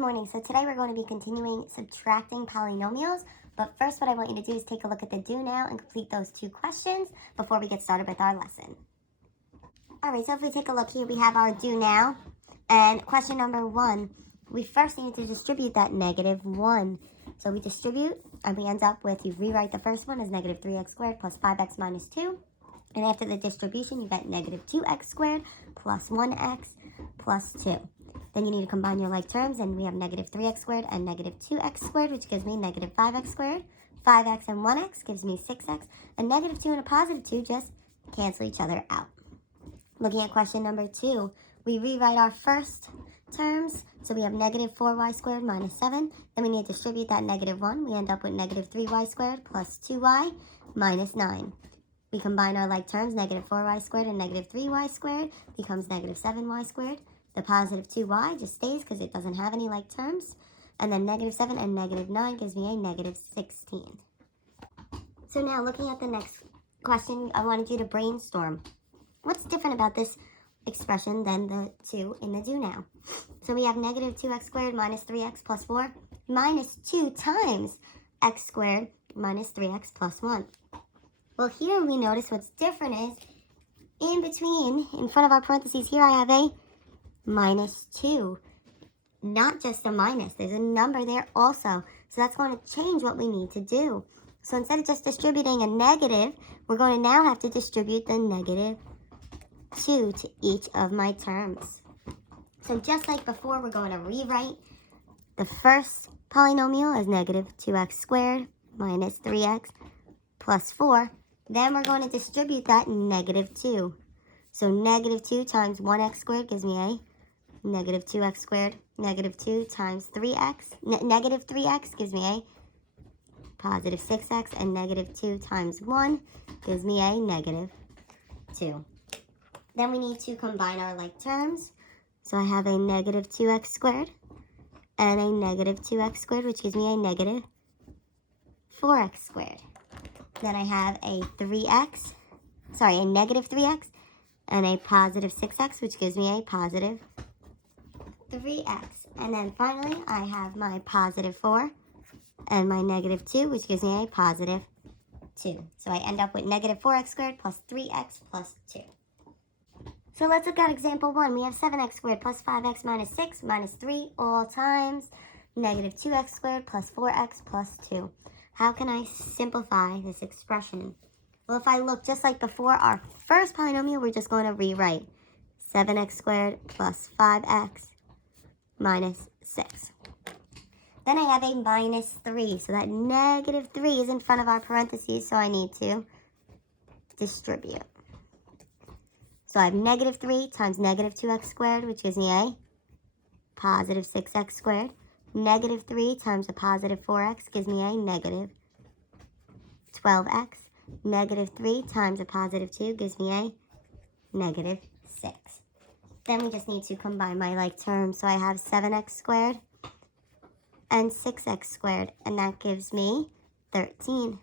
Good morning. So today we're going to be continuing subtracting polynomials. But first, what I want you to do is take a look at the do now and complete those two questions before we get started with our lesson. All right, so if we take a look here, we have our do now. And question number 1, we first need to distribute that -1. So we distribute, and we end up with, you rewrite the first one as negative 3x squared plus 5x minus 2. And after the distribution, you get negative 2x squared plus 1x plus 2. Then you need to combine your like terms, and we have negative 3x squared and negative 2x squared, which gives me negative 5x squared. 5x and 1x gives me 6x, and negative 2 and a positive 2 just cancel each other out. Looking at question number 2, we rewrite our first terms, so we have negative 4y squared minus 7. Then we need to distribute that -1. We end up with negative 3y squared plus 2y minus 9. We combine our like terms, negative 4y squared and negative 3y squared becomes negative 7y squared. The positive 2y just stays because it doesn't have any like terms. And then negative 7 and negative 9 gives me a negative 16. So now looking at the next question, I wanted you to brainstorm. What's different about this expression than the 2 in the do now? So we have negative 2x squared minus 3x plus 4 minus 2 times x squared minus 3x plus 1. Well, here we notice what's different is in between, in front of our parentheses here, I have a minus 2. Not just a minus, there's a number there also. So that's going to change what we need to do. So instead of just distributing a negative, we're going to now have to distribute the negative 2 to each of my terms. So just like before, we're going to rewrite the first polynomial as negative 2x squared minus 3x plus 4. Then we're going to distribute that negative 2. So negative 2 times 1x squared gives me a negative 2x squared. Negative 2 times 3x. Negative 3x gives me a positive 6x. And negative 2 times 1 gives me a negative 2. Then we need to combine our like terms. So I have a negative 2x squared and a negative 2x squared, which gives me a negative 4x squared. Then I have a negative 3x and a positive 6x, which gives me a positive 3x. And then finally, I have my positive 4 and my negative 2, which gives me a positive 2. So I end up with negative 4x squared plus 3x plus 2. So let's look at example 1. We have 7x squared plus 5x minus 6 minus 3 all times negative 2x squared plus 4x plus 2. How can I simplify this expression? Well, if I look just like before, our first polynomial, we're just going to rewrite 7x squared plus 5x minus 6. Then I have a minus 3, so that negative 3 is in front of our parentheses, so I need to distribute. So I have negative 3 times negative 2x squared, which gives me a positive 6x squared. Negative 3 times a positive 4x gives me a negative 12x. Negative 3 times a positive 2 gives me a negative 6. Then we just need to combine my like terms. So I have 7x squared and 6x squared, and that gives me 13x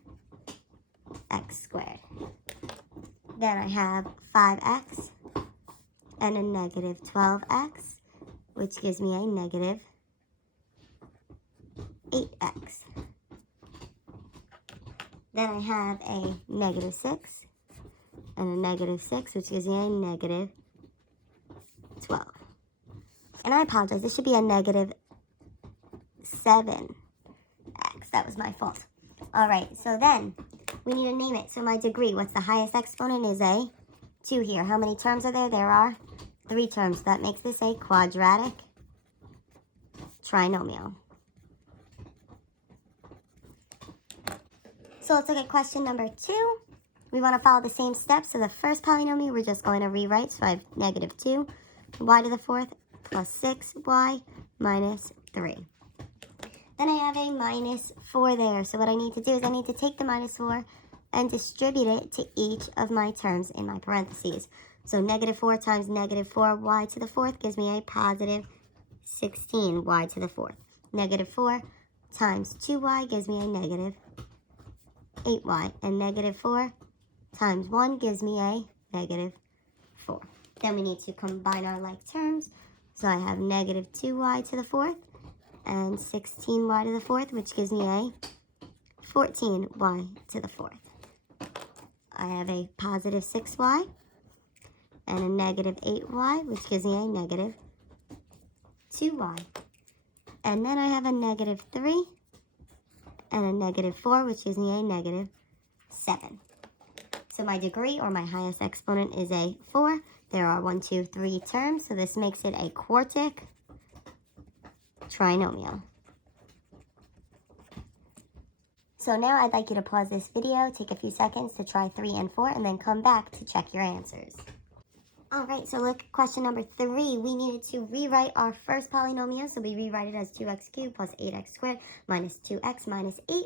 squared. Then I have 5x and a negative 12x, which gives me a negative 8x. Then I have a negative 6 and a negative 6, which gives me a negative 12. And I apologize, this should be a negative 7x. That was my fault. All right, so then we need to name it. So my degree, what's the highest exponent, is a 2 here. How many terms are there? There are 3 terms. That makes this a quadratic trinomial. So let's look at question number 2. We want to follow the same steps. So the first polynomial, we're just going to rewrite. So I have negative 2, y to the 4th, plus 6y minus 3. Then I have a minus 4 there. So what I need to do is I need to take the minus 4 and distribute it to each of my terms in my parentheses. So negative 4 times negative 4y to the 4th gives me a positive 16y to the 4th. Negative 4 times 2y gives me a negative 8y. And negative 4 times 1 gives me a negative 4. Then we need to combine our like terms. So I have negative 2y to the 4th and 16y to the fourth, which gives me a 14y to the fourth. I have a positive 6y and a negative 8y, which gives me a negative 2y. And then I have a negative 3 and a negative 4, which gives me a negative 7. So my degree, or my highest exponent, is a 4. There are 1, 2, 3 terms, so this makes it a quartic trinomial. So now I'd like you to pause this video, take a few seconds to try 3 and 4, and then come back to check your answers. Alright, so look, question number 3. We needed to rewrite our first polynomial, so we rewrite it as 2x cubed plus 8x squared minus 2x minus 8.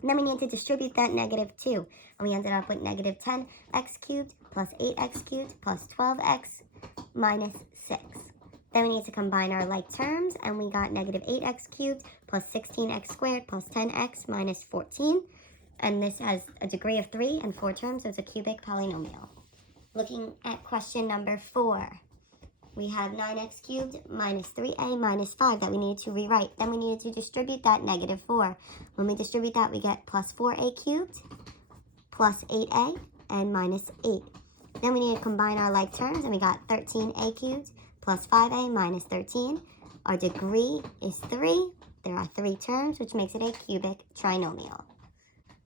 And then we need to distribute that negative 2. And we ended up with negative 10x cubed plus 8x cubed plus 12x minus 6. Then we need to combine our like terms, and we got negative 8x cubed plus 16x squared plus 10x minus 14. And this has a degree of 3 and 4 terms, so it's a cubic polynomial. Looking at question number 4. We have 9x cubed minus 3a minus 5 that we needed to rewrite. Then we needed to distribute that negative 4. When we distribute that, we get plus 4a cubed plus 8a and minus 8. Then we need to combine our like terms, and we got 13a cubed plus 5a minus 13. Our degree is 3. There are 3 terms, which makes it a cubic trinomial.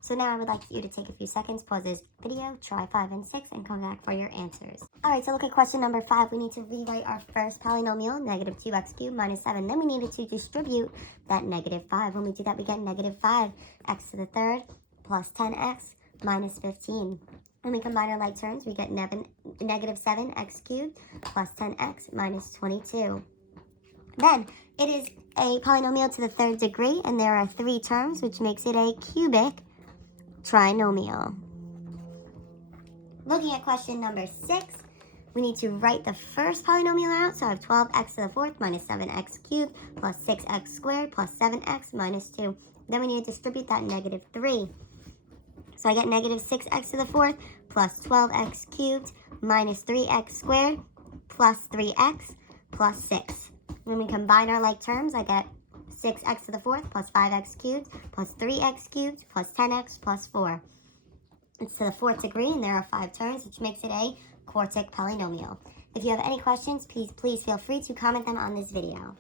So now I would like you to take a few seconds, pause this video, try 5 and 6, and come back for your answers. Alright, so look at question number 5. We need to rewrite our first polynomial, negative 2x cubed minus 7. Then we needed to distribute that negative 5. When we do that, we get negative 5x to the third plus 10x minus 15. When we combine our like terms, we get negative 7x cubed plus 10x minus 22. Then, it is a polynomial to the third degree, and there are 3 terms, which makes it a cubic trinomial. Looking at question number 6, we need to write the first polynomial out. So I have 12x to the fourth minus 7x cubed plus 6x squared plus 7x minus 2. Then we need to distribute that negative 3. So I get negative 6x to the fourth plus 12x cubed minus 3x squared plus 3x plus 6. When we combine our like terms, I get 6x to the fourth plus 5x cubed plus 3x cubed plus 10x plus 4. It's to the fourth degree, and there are 5 terms, which makes it a quartic polynomial. If you have any questions, please feel free to comment them on this video.